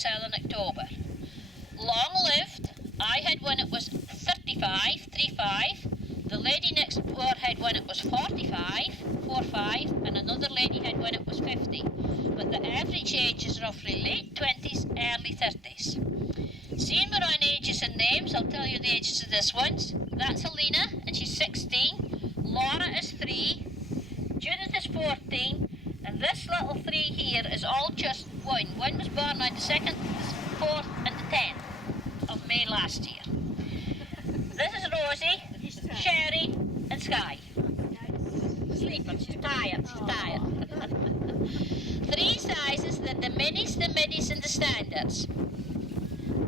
sell in October. Long lived. I had one that was 35, 35. The lady next door had one that was 45, 45, and another lady had one that was 50. But the average age is roughly late 20s, early 30s. Seeing we're on ages and names, I'll tell you the ages of this one. That's Helena, and she's 16. Laura is 3. Judith is 14. And this little 3 here is all just one. One was born on the 2nd, the 4th, and the 10th of May last year. This is Rosie, Sherry, and Sky. Sleeping, she's tired, she's tired. 3 sizes, the minis, the middies, and the standards.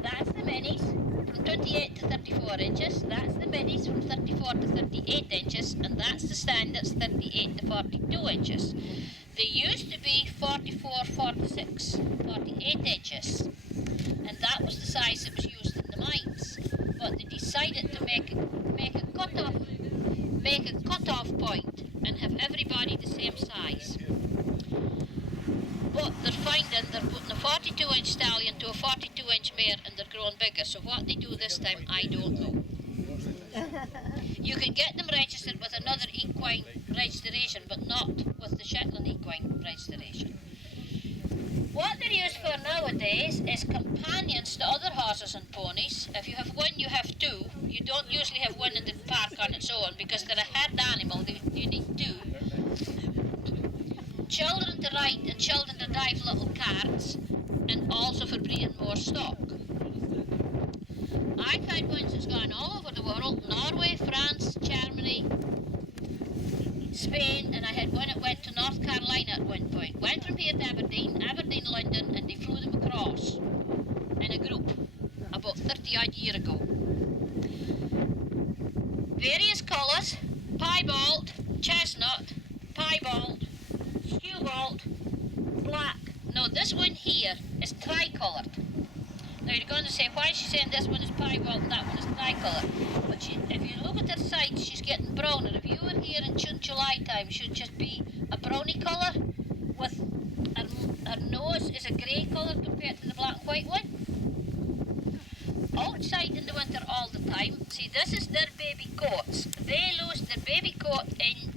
That's the minis from 28 to 34 inches. That's the middies from 34 to 38 inches. And that's the standards 38 to 42 inches. They used to be 44, 46, 48 inches. And that was the size that was used in the mines. But they decided to make a cut-off point and have everybody the same size. But they're finding they're putting a 42-inch stallion to a 42-inch mare and they're growing bigger. So what they do this time, I don't know. You can get them registered with another equine registration, but not with the Shetland equine registration. What they're used for nowadays is companions to other horses and ponies. If you have one, you have 2. You don't usually have one in the park on its own because they're a herd animal. You need 2. Children to ride and children to drive little carts, and also for breeding more stock. I've had ones that's gone all over the world: Norway, France, Germany, Spain, and I had one that went to North Carolina at one point. Went from here to Aberdeen, London, and they flew them across in a group about 30 odd years ago. Various colours: piebald, chestnut, piebald, skewbald, black. Now this one here is tricoloured. Now you're going to say, why is she saying this one is piebald and that one is tricoloured? But if you look at her sides, she's getting browner. If you were here in June, July time, she should just be a browny colour with her nose is a grey colour compared to the black and white one. Outside in the winter all the time. See, this is their baby coats. They lose their baby coat in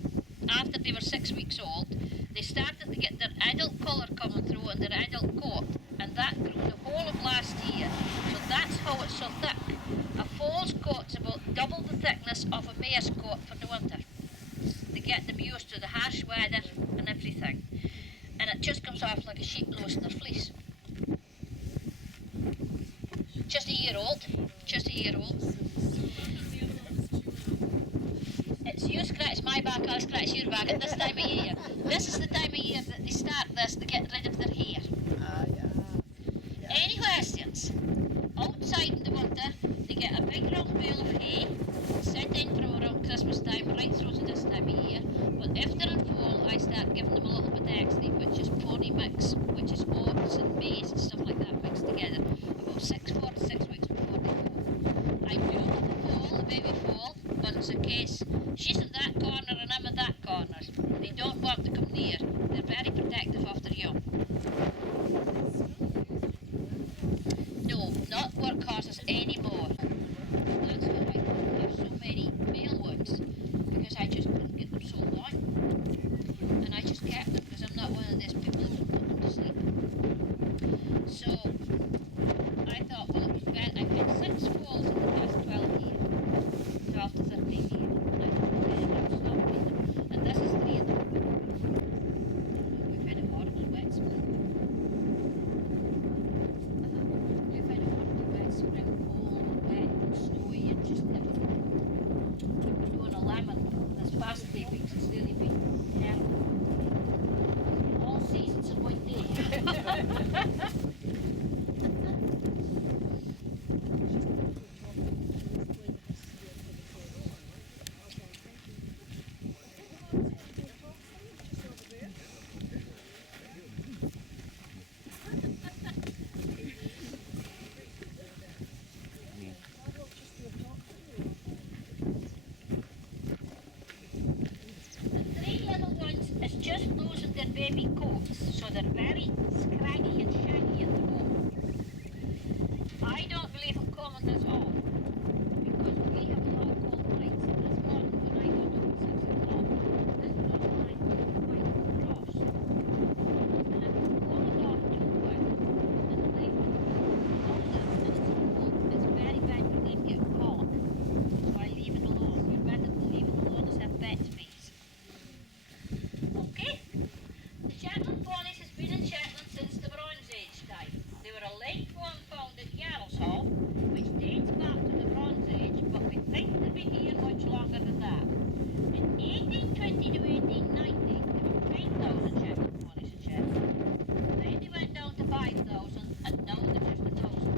after they were 6 weeks old. They started to get their adult colour coming through in their adult coat, and that grew the whole of last year. So that's how it's so thick. A foal's coat's about double the thickness of a mare's coat for the winter. They get them used to the harsh weather and everything. And it just comes off like a sheep losing their fleece. Just a year old. Just a year old. It's you scratch my back, I'll scratch your back at this time of year. This is the time of year that they start this to get rid of their hair. Any questions? Outside in the winter, they get a big round bale of hay, sent in from around Christmas time right through to this time of year. But if they're in fall, I start giving them a little bit extra, which is pony mix, which is oats and maize and stuff like that mixed together, about 4 to 6 weeks before they go. I do the baby fall, but it's a case, she's in that corner and I'm in that corner. They don't want to come near. They're very protective of their young. No, not work horses anymore. That's why I have so many male ones, because I just couldn't get them sold on. And I just kept them because I'm not one of these people who would put them to sleep. So I thought, well, it was better. I've had 6 falls in the past 12 years, 12 to 13 years, and I don't stop with them. And this is 3 of them. We've had a horrible wet spring. We've had a horrible wet spring, cold and wet and snowy and just everything. We're doing a lemon this past 3 weeks. It's really been terrible. All seasons in one day. Just losing their baby coats, so they're very scraggy and shaggy at the moment. pissing us off because we have a lot of cold nights. This morning when I got up at 6 o'clock, this was all night with white frost. And if it cooled off too quick in the late autumn and it's cold, it's very bad for them to get caught. So I leave it alone. You're better to leave it alone as a pet space. Okay? The Shetland Ponies has been in Shetland since the Bronze Age time. They were a late form found at Yarrowsall, which dates back to the Bronze Age, but we think they've been here much longer than that. In 1820 to 1890, there were 5,000 Shetland Ponies in Shetland. Then they went down to 5,000, and now they're just 1,000.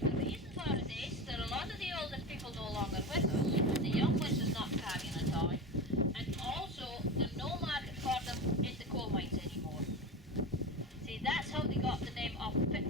The reason for it is that a lot of the older people no longer with us, and the young ones is not carrying a toy, and also there's no market for them in the coal mines anymore. See, that's how they got the name of pit